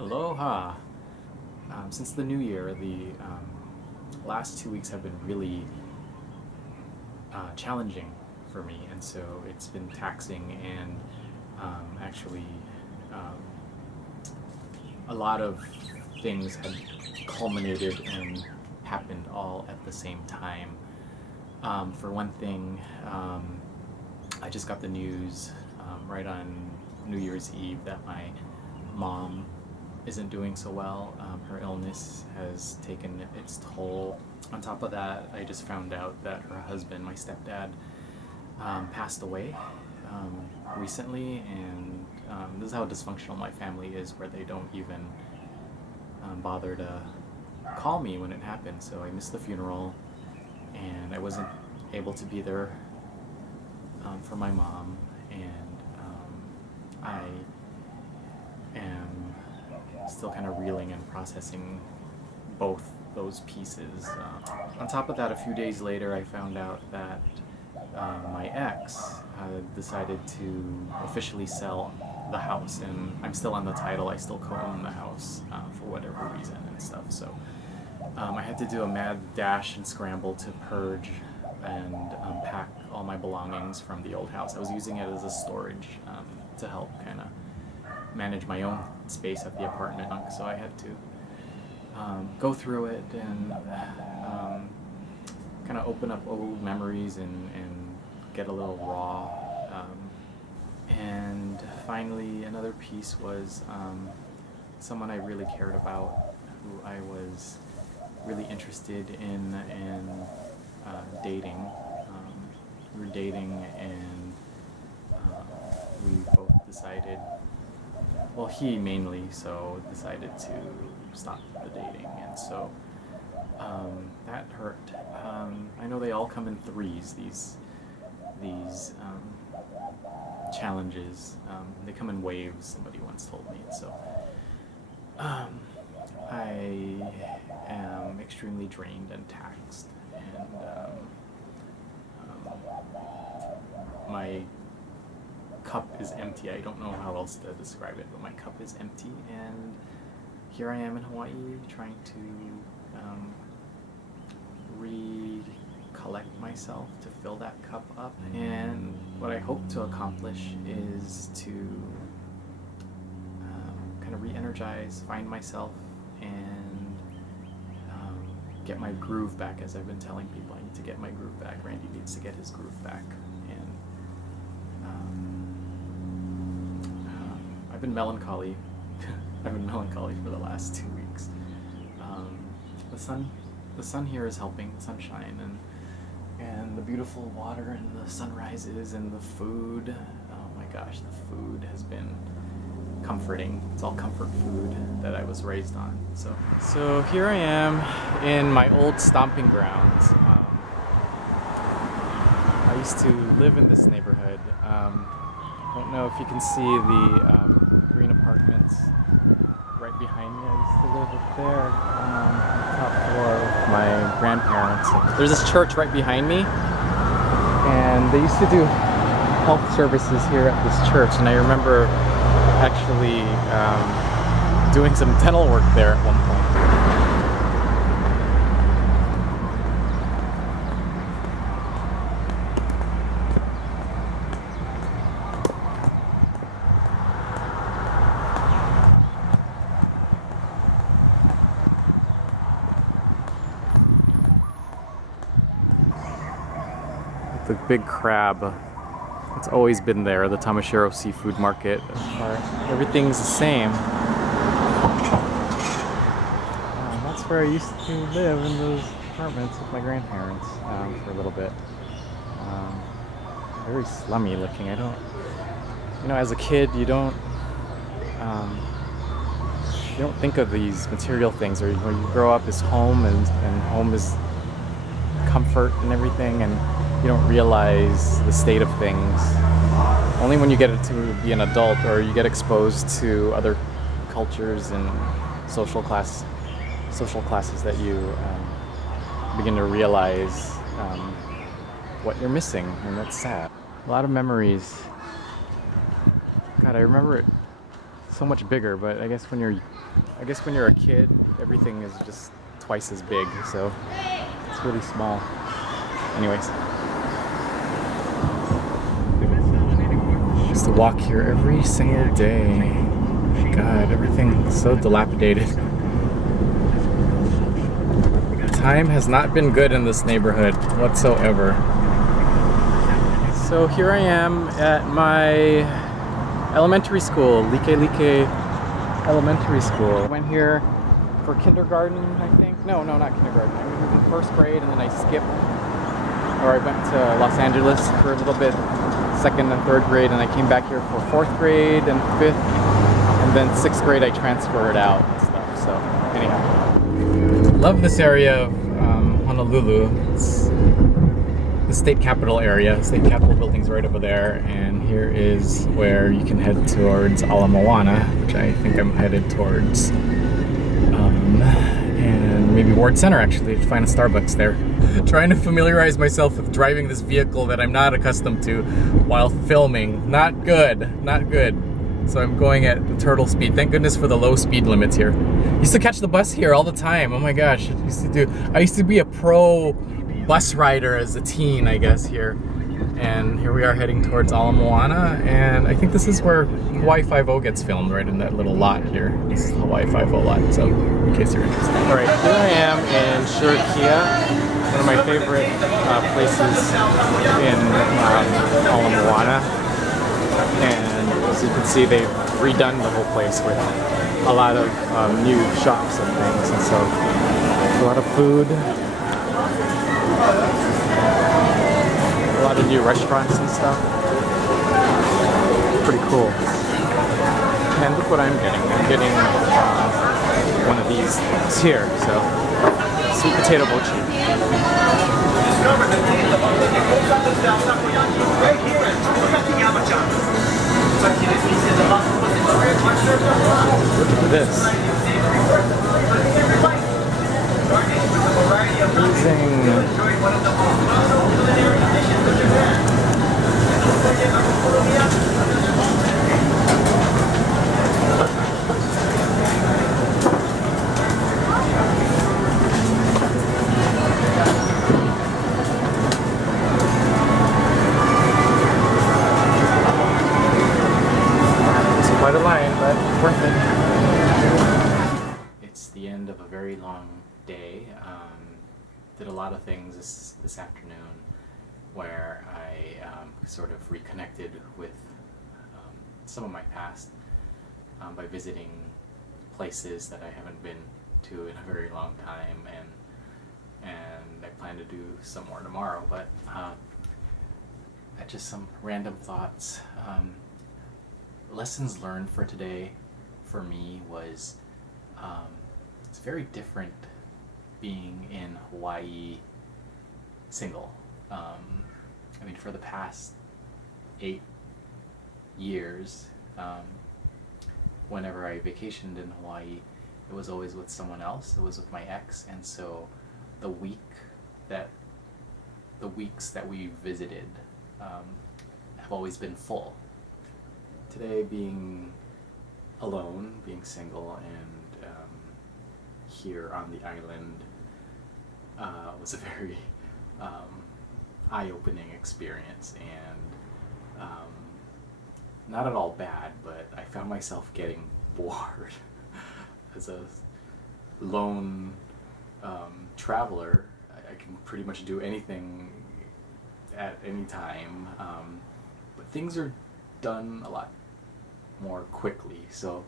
Aloha! Since the new year, the last 2 weeks have been really challenging for me, and so it's been taxing and actually um, a lot of things had culminated and happened all at the same time. For one thing, I just got the news right on New Year's Eve that my mom isn't doing so well. Her illness has taken its toll. On top of that, I just found out that her husband, my stepdad, passed away recently, and this is how dysfunctional my family is, where they don't even bother to call me when it happened. So I missed the funeral, and I wasn't able to be there for my mom, and I am still kind of reeling and processing both those pieces. On top of that, a few days later, I found out that my ex decided to officially sell the house, and I'm still on the title. I still co-own the house for whatever reason and stuff. So I had to do a mad dash and scramble to purge and pack all my belongings from the old house. I was using it as a storage to help kind of manage my own space at the apartment, so I had to go through it and kind of open up old memories and get a little raw. And finally, another piece was someone I really cared about, who I was really interested in dating. We were dating, and we both decided, well, he mainly so decided to stop the dating, and so that hurt. I know they all come in threes, these challenges. They come in waves, somebody once told me. So I am extremely drained and taxed, and my cup is empty. I don't know how else to describe it, but my cup is empty, and here I am in Hawaii trying to recollect myself to fill that cup up. And what I hope to accomplish is to kind of re-energize, find myself, and get my groove back. As I've been telling people, I need to get my groove back. Randy needs to get his groove back, and I've been melancholy. I've been melancholy for the last 2 weeks. The sun here is helping, the sunshine, and the beautiful water and the sunrises and the food. Oh my gosh, the food has been comforting. It's all comfort food that I was raised on. So here I am in my old stomping grounds. I used to live in this neighborhood. Don't know if you can see the green apartments right behind me. I used to live up there on the top floor with my grandparents. And there's this church right behind me, and they used to do health services here at this church, and I remember actually doing some dental work there at one point. The big crab, it's always been there, the Tamashiro seafood market. Everything's the same. That's where I used to live, in those apartments with my grandparents for a little bit. Very slummy looking. As a kid, you don't think of these material things, or when you grow up as home, and home is comfort and everything, and you don't realize the state of things. Only when you get to be an adult, or you get exposed to other cultures and social classes, that you begin to realize what you're missing, and that's sad. A lot of memories. God, I remember it so much bigger, but I guess when you're a kid, everything is just twice as big, so it's really small. Anyways, I used to walk here every single day. God, everything's so dilapidated. Time has not been good in this neighborhood whatsoever. So here I am at my elementary school, Like Elementary School. I went here for kindergarten, I think. No, not kindergarten. I went in first grade and then I skipped, or I went to Los Angeles for a little bit, second and third grade, and I came back here for fourth grade and fifth, and then sixth grade I transferred out and stuff. So anyhow, love this area of Honolulu. It's the state capitol area. State capitol building's right over there, and here is where you can head towards Ala Moana, which I think I'm headed towards, and maybe Ward Center actually, to find a Starbucks there. Trying to familiarize myself with driving this vehicle that I'm not accustomed to while filming. Not good. So I'm going at the turtle speed. Thank goodness for the low speed limits here. Used to catch the bus here all the time. Oh my gosh, I used to be a pro bus rider as a teen, I guess, here. And here we are heading towards Ala Moana, and I think this is where Hawaii Five-0 gets filmed, right in that little lot here. This is the Hawaii Five-0 lot, so in case you're interested. Alright, here I am in Shurikia, one of my favorite places in Ala Moana. And as you can see, they've redone the whole place with a lot of new shops and things, and so a lot of food. A lot of new restaurants and stuff. Pretty cool. And look what I'm getting. I'm getting one of these things here. So, sweet potato mochi. Look at this. Amazing. It's quite a line, but worth it. It's the end of a very long day. Did a lot of things this afternoon where I sort of reconnected with some of my past by visiting places that I haven't been to in a very long time, and I plan to do some more tomorrow, but just some random thoughts. Lessons learned for today for me was it's very different being in Hawaii single. I mean, for the past 8 years, whenever I vacationed in Hawaii, it was always with someone else. It was with my ex, and so the weeks that we visited have always been full. Today, being alone, being single, and here on the island was a very eye-opening experience, and not at all bad, but I found myself getting bored. As a lone traveler, I can pretty much do anything at any time, but things are done a lot more quickly, so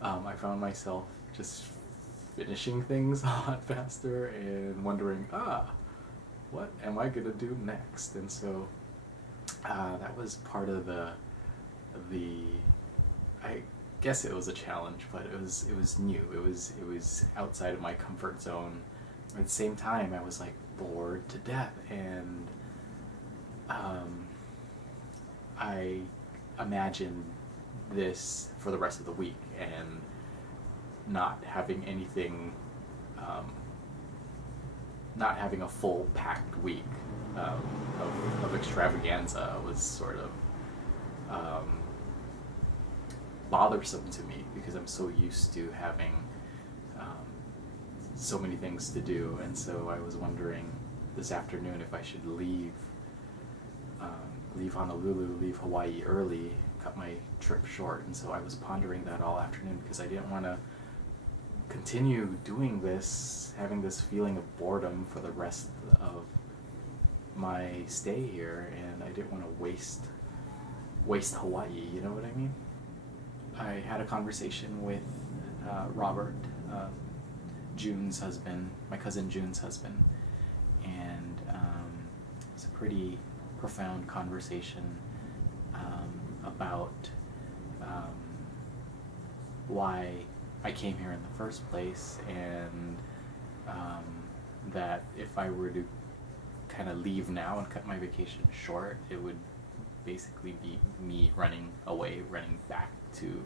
I found myself just finishing things a lot faster and wondering, what am I gonna do next? And so that was part of the I guess it was a challenge, but it was new. It was outside of my comfort zone. At the same time, I was like bored to death, and I imagined this for the rest of the week, and not having anything, not having a full packed week of extravaganza was sort of bothersome to me because I'm so used to having so many things to do. And so I was wondering this afternoon if I should leave Honolulu, leave Hawaii early, cut my trip short. And so I was pondering that all afternoon because I didn't want to continue doing this, having this feeling of boredom for the rest of my stay here, and I didn't want to waste Hawaii, you know what I mean? I had a conversation with Robert, June's husband, my cousin June's husband, and it was a pretty profound conversation about why I came here in the first place, and that if I were to kind of leave now and cut my vacation short, it would basically be me running away, running back to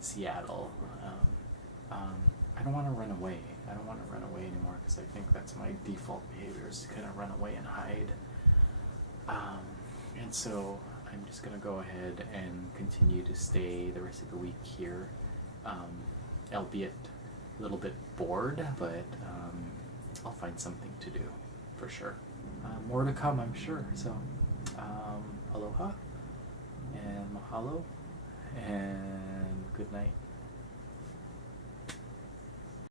Seattle. I don't want to run away. I don't want to run away anymore because I think that's my default behavior, is to kind of run away and hide. And so I'm just going to go ahead and continue to stay the rest of the week here, albeit a little bit bored, but I'll find something to do for sure. More to come, I'm sure. So aloha and mahalo and good night.